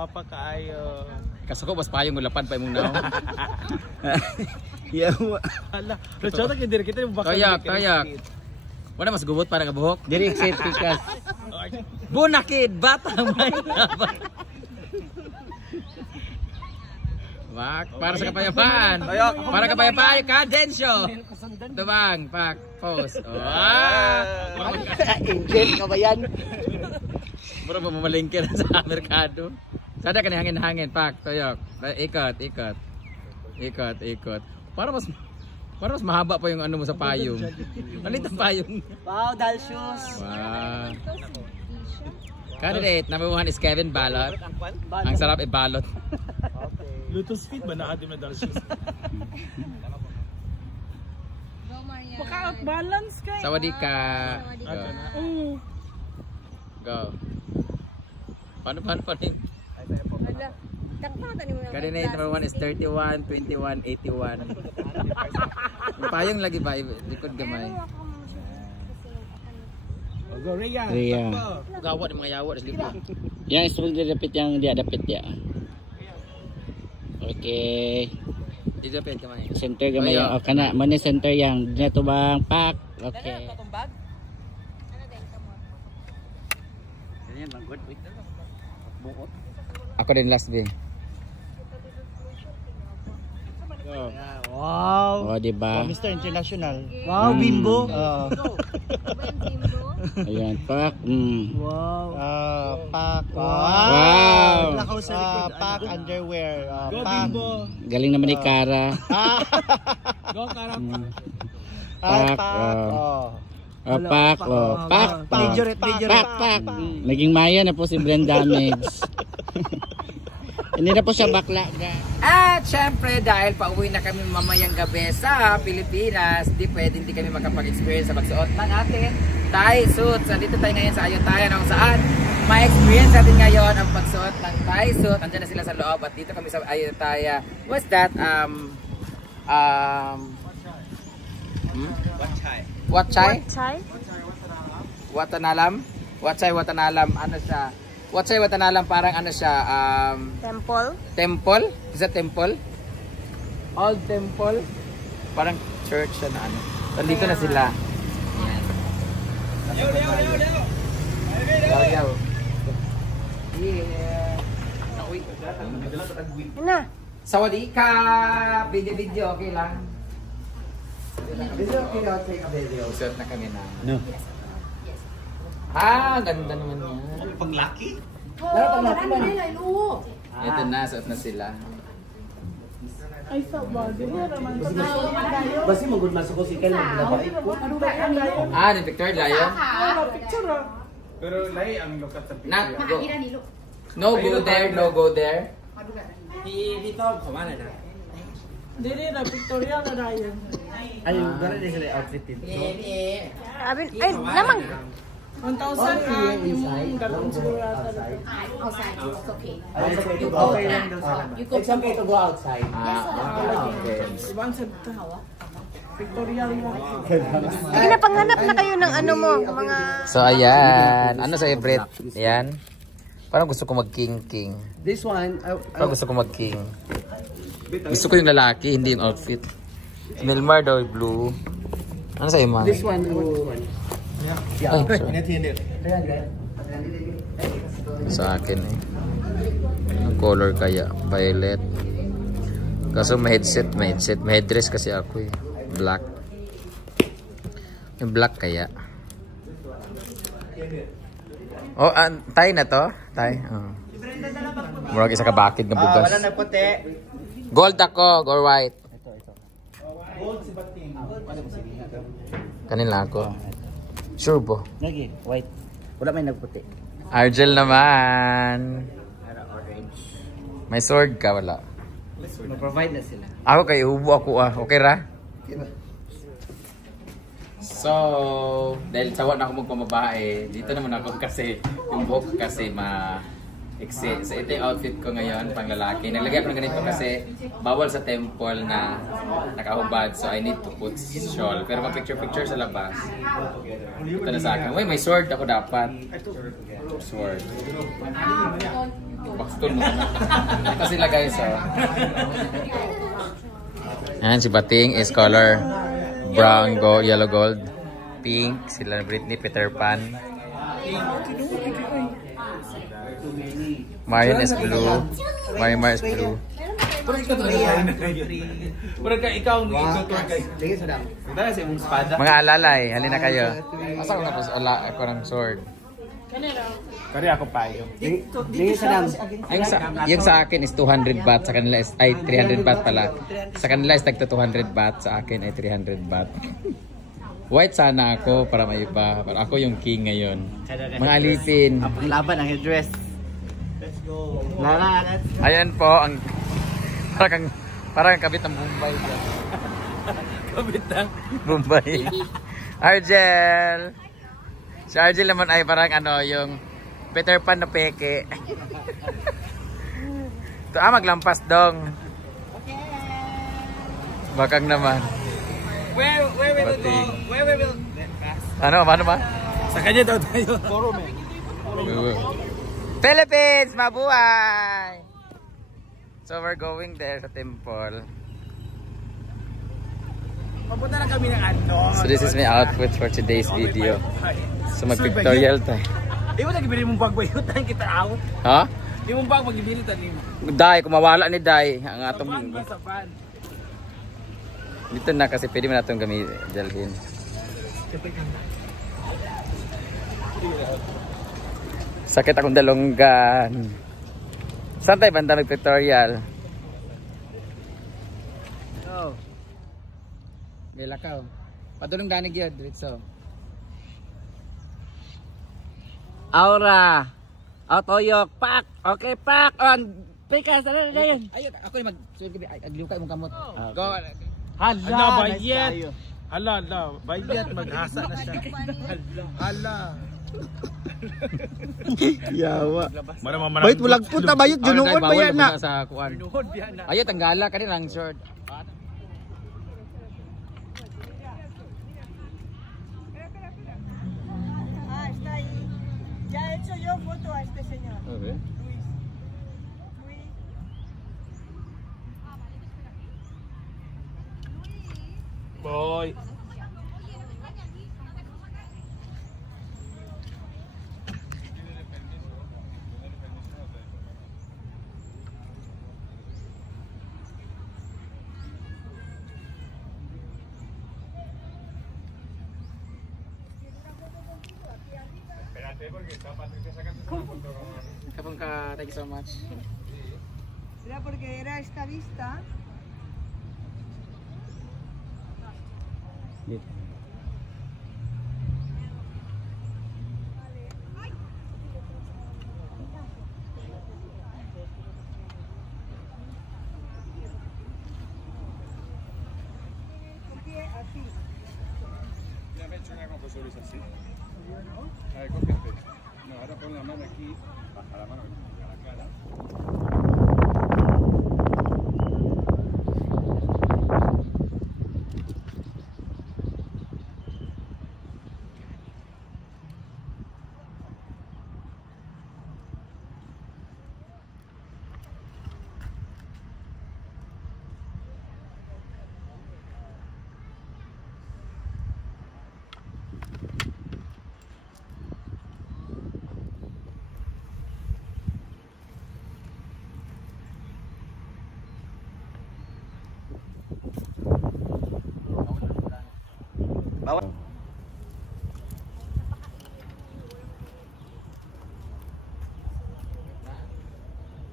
Gwapa kaayo. Kasako bas payong mulapad pa imong naw. Yeah. Ala, rachota kay dire kita yung baka. Kayak. Wala mas gubot para nga buhok. Diri exit pikas. Bunakid batang may. Wak, para sa kapayapaan. Para kapayapaan, kadensyo. Ito bang, pak, pose. Angel ka ba yan? Mura pa mamalingkir sa merkado. Sada ka ni hangin-hangin, pak, toyok. Ikot. Para mas mahaba pa yung ano mo sa payong. Malit ang payong. Wow, dal shoes. Wow. Candidate number 1 is Kevin Balot. Ang sarap ibalot. Lotus feet ba na adim na dal shoes? Maka-balance ka. Sawadika. Go. Paano? Candidate number 1 is 31, 21, 81. Yung payong lagi ba? Likod gamay. Go, Rhea. Gawa ng mga yawa. Yang sebelum dia dapat yang dia dapat ya. Okay. Dito pet gamay. Center gamay yang oh, kana mana center yang dia tu bang pak. Okay. Ako din last day. Wow. Oh, di ba? Mr. International. Wow, Bimbo. Bimbo. Ayan, pak. Wow. Pak. Wow. Wow. Pak underwear. Go Pak. Bimbo. Galing naman ni Kara. Go Kara. Pak. Pak. Pak. Naging maya na po si Brenda Mix. Hindi na po siya bakla. At syempre dahil pauwi na kami mamayang gabi sa Pilipinas, hindi kami makapag-experience sa pagsuot ng ating Thai suit. So dito tayo ngayon sa Ayutthaya kung saan ma-experience natin ngayon ang pagsuot ng Thai suit. Andiyan na sila sa loob at dito kami sa Ayutthaya. What's that? Wat Chai? Watanalam? Ano siya? Watchay Watanalam parang ano siya? Temple? Is that temple? Old temple? Parang church siya na ano. Nandito na sila. Yaw. Yeah. Sawadika! Video, okay lang. Video. Suot na kami na. No. Ganda naman yan. Panglaki? Panglaki man. Ito na, suot na sila. Ay, sa bagay. Basi magod masuk ko si Ken naglabay. Ni Victor Layo? Picture. Pero lay ang lokat sa picture. Not go. No go there. Dito ko man na. Dili na pictorial na dayon. Ayun, dara din sila outfit din. Ay, lamang. 1,000 galon siguro ata. Outside, it's okay. Okay lang daw sa labas. It's okay to go outside. Okay. Ibang sa pictorial mo. Sige na, panghanap na kayo ng ano mo, mga... So ayan, ano sa favorite? Ayan. Parang gusto ko mag-king. This one, Parang gusto ko mag-king. Gusto ko yung lalaki, hindi yung outfit. Milmar daw, blue. Ano sa'yo, man? this one. Ay, sorry. Sa akin eh. Anong color kaya? Violet. Kaso may headset. May headdress kasi ako eh. Black. Yung black kaya. Oh, Thai na to? Thai? Oh. Murag isa ka bakit ng bugas. Wala na puti. Gold ako, or white. Ito. Gold si Bating. Kanila ako. Sure bo. Lagi, white. Wala may nagputi. Argel naman. Orange. May sword ka, wala. Mag-provide na sila. Ako kay hubo ako Okay ra? So, dahil sawa na ako magpamabae, dito naman ako kasi yung buhok kasi exit. So ito yung outfit ko ngayon, pang lalaki. Naglagay ako ng ganito kasi bawal sa temple na nakahubad. So I need to put shawl. Pero picture sa labas. Ito na sa akin. Uy, may sword ako dapat. Sword. Bakstun mo. Ito sila guys, oh. Ayan, si Bating is color brown, gold, yellow gold. Pink, sila Britney, Peter Pan. Marion is blue. Marimar is blue. Mga alalay, halina kayo. Asa ko tapos ako ng sword. Kari ako pa yun. Yung sa akin is 200 baht, sa kanila is ay 300 baht pala. Sa kanila is tagto 200 baht, sa akin ay 300 baht. White sana ako para may iba. Para ako yung king ngayon. Mga alipin. Ang laban, ang headdress. Ayan po ang parang kabit ng Mumbai. Kabit ng Mumbai. Argel. Si Argel naman ay parang ano yung Peter Pan na peke. Ito maglampas dong. Bakang naman. Where will it go? Where will Ano ba? Sa kanya daw tayo. Forum Philippines, mabuhay! So we're going there sa temple. Papunta na kami ng ano. So this is my outfit for today's video. So mag-pictorial tayo. Di mo nagibili mong bag ba yun? Tayo kita out. Ha? Di mong bag magibili tayo mo. Dai, kumawala ni Dai. Ang atong... Sa van. Dito na kasi pwede mo na itong dalhin. Sakit akong dalonggan. Saan tayo banda mag-pictorial? Oh. Lakaw. Padulong danig yun, diretso. Aura. Autoyok. Pak. Okay, pak. On. Pika, sana na yan. Ayun, ako yung agliw ka mong kamot. Go. Hala, bayet. Hala. Bayet, mag-asa na siya. Hala. Yawa. Bayit, walang punta bayit. Junuod ba yan na? Ayun, tanggala ka nilang short. Está ahí. Ya he hecho yo foto a este señor. Okay. Boy. Kapangka, thank you so much. Era porque era esta vista. Así. Ya me he hecho una compresores así. A ver, cógete. No, ahora pon la mano aquí, baja la mano a la cara.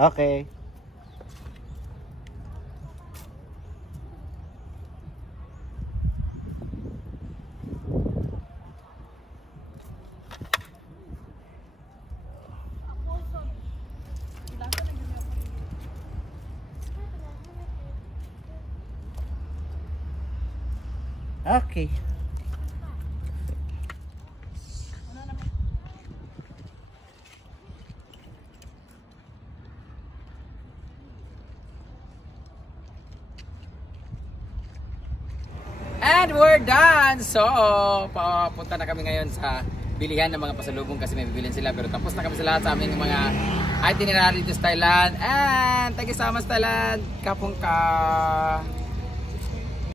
Okay. Okay. And we're done! So, papunta na kami ngayon sa bilihan ng mga pasalubong kasi may bibilin sila. Pero tapos na kami sa lahat sa aming mga itinerary to Thailand. And thank you so much Thailand! Kapong ka!